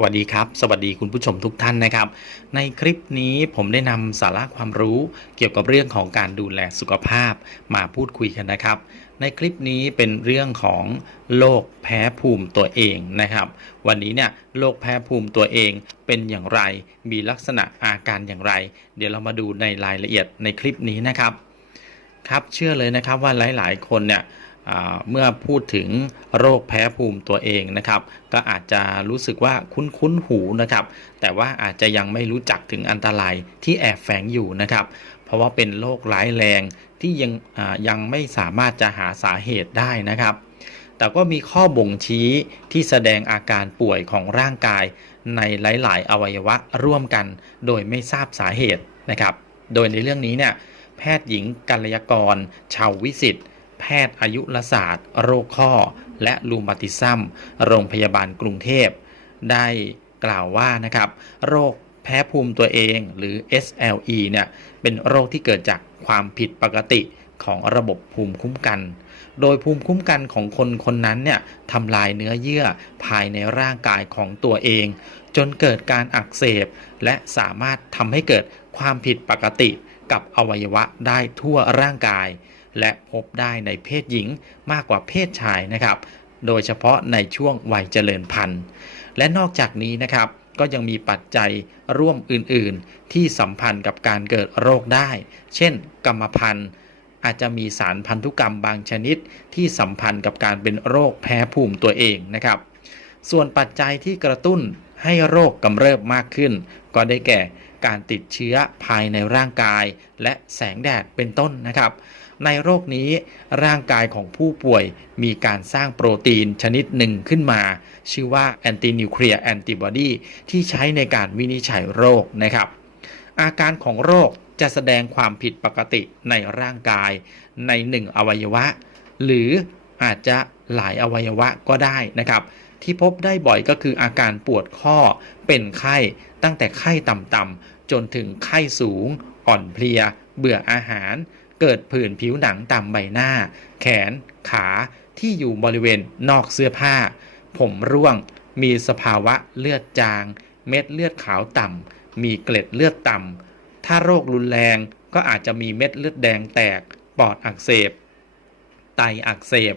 สวัสดีครับ สวัสดีคุณผู้ชมทุกท่านนะครับ ในคลิปนี้ผมได้นำสาระความรู้เกี่ยวกับเรื่องของการดูแลสุขภาพมาพูดคุยกันนะครับ ในคลิปนี้เป็นเรื่องของโรคแพ้ภูมิตัวเองนะครับ วันนี้เนี่ยโรคแพ้ภูมิตัวเองเป็นอย่างไร มีลักษณะอาการอย่างไร เดี๋ยวเรามาดูในรายละเอียดในคลิปนี้นะครับ ครับเชื่อเลยนะครับว่าหลาย ๆ คนเนี่ย เมื่อพูดถึงโรคแพ้ภูมิตัวเองนะครับ ก็อาจจะรู้สึกว่าคุ้นๆหูนะครับ แต่ว่าอาจจะยังไม่รู้จักถึงอันตรายที่แอบแฝงอยู่นะครับ เพราะว่าเป็นโรคร้ายแรงที่ยังยังไม่สามารถจะหาสาเหตุได้นะครับ แต่ก็มีข้อบ่งชี้ที่แสดงอาการป่วยของร่างกายในหลาย ๆ อวัยวะร่วมกัน โดยไม่ทราบสาเหตุนะครับ โดยในเรื่องนี้เนี่ยแพทย์หญิงกัลยากรชาววิสิตแพทย์อายุรศาสตร์ โรคข้อ และรูมาติซัม โรงพยาบาลกรุงเทพ ได้กล่าวว่านะครับโรคแพ้ภูมิตัวเองหรือ SLE เนี่ยเป็นโรคที่เกิดจากความผิดปกติของระบบภูมิคุ้มกัน โดยภูมิคุ้มกันของคนคนนั้นเนี่ยทำลายเนื้อเยื่อภายในร่างกายของตัวเอง จนเกิดการอักเสบ และสามารถทำให้เกิดความผิดปกติกับอวัยวะได้ทั่วร่างกาย และพบได้ในเพศหญิงมากกว่าเพศชายนะครับ โดยเฉพาะในช่วงวัยเจริญพันธุ์ และนอกจากนี้นะครับก็ยังมีปัจจัยร่วมอื่นๆ ที่สัมพันธ์กับการเกิดโรคได้ เช่น กรรมพันธุ์ อาจจะมีสารพันธุกรรมบางชนิดที่สัมพันธ์กับการเป็นโรคแพ้ภูมิตัวเองนะครับ ส่วนปัจจัยที่กระตุ้นให้โรคกำเริบมากขึ้น ก็ได้แก่การติดเชื้อภายในร่างกาย และแสงแดดเป็นต้นนะครับ ในโรคนี้ร่างกายของผู้ป่วยมีการสร้างโปรตีนชนิดหนึ่งขึ้นมา ชื่อว่าแอนตินิวเคลียร์แอนติบอดีที่ใช้ในการวินิจฉัยโรคนะครับ อาการของโรคจะแสดงความผิดปกติในร่างกายในหนึ่งอวัยวะ หรืออาจจะหลายอวัยวะก็ได้นะครับ ที่พบได้บ่อยก็คืออาการปวดข้อเป็นไข้ตั้งแต่ไข้ต่ำๆจนถึงไข้สูง อ่อนเพลีย เบื่ออาหาร เกิดผื่นผิวหนังตามใบหน้า แขน ขาที่อยู่บริเวณนอกเสื้อผ้า ผมร่วง มีสภาวะเลือดจาง เม็ดเลือดขาวต่ำ มีเกล็ดเลือดต่ำ ถ้าโรครุนแรงก็อาจจะมีเม็ดเลือดแดงแตก ปอดอักเสบ ไตอักเสบ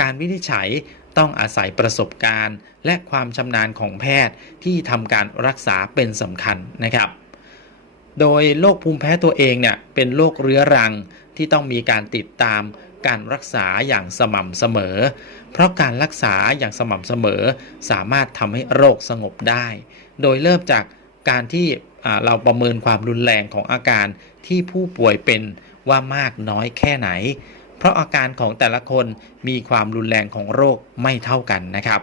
การวินิจฉัยต้องอาศัยประสบการณ์ และความชำนาญของแพทย์ที่ทำการรักษาเป็นสำคัญนะครับ โดยโรคภูมิแพ้ตัวเองเนี่ยเป็นโรคเรื้อรังที่ต้องมีการติดตามการรักษาอย่างสม่ำเสมอ เพราะการรักษาอย่างสม่ำเสมอ สามารถทำให้โรคสงบได้ โดยเริ่มจากการที่เราประเมินความรุนแรงของอาการที่ผู้ป่วยเป็นว่ามากน้อยแค่ไหน เพราะอาการของแต่ละคนมีความรุนแรงของโรคไม่เท่ากันนะครับ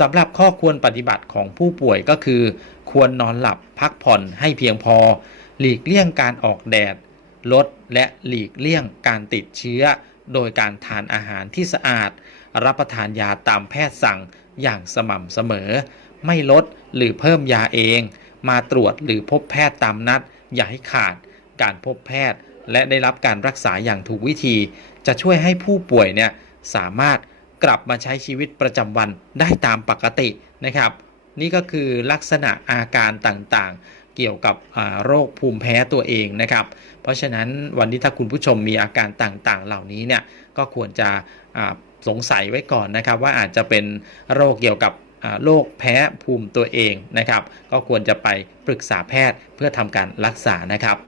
สำหรับข้อควรปฏิบัติของผู้ป่วยก็คือ ควรนอนหลับพักผ่อนให้เพียงพอ หลีกเลี่ยงการออกแดด ลดและหลีกเลี่ยงการติดเชื้อ โดยการทานอาหารที่สะอาด รับประทานยาตามแพทย์สั่งอย่างสม่ำเสมอ ไม่ลดหรือเพิ่มยาเอง มาตรวจหรือพบแพทย์ตามนัด อย่าให้ขาด การพบแพทย์ และได้รับการรักษาอย่างถูกวิธี จะช่วยให้ผู้ป่วยเนี่ยสามารถกลับมาใช้ชีวิตประจำวันได้ตามปกตินะครับ นี่ก็คือลักษณะอาการต่างๆ เกี่ยวกับโรคภูมิแพ้ตัวเองนะครับ เพราะฉะนั้นวันนี้ถ้าคุณผู้ชมมีอาการต่างๆ เหล่านี้เนี่ยก็ควรจะสงสัยไว้ก่อนนะครับ ว่าอาจจะเป็นโรคเกี่ยวกับโรคแพ้ภูมิตัวเองนะครับ ก็ควรจะไปปรึกษาแพทย์เพื่อทำการรักษานะครับ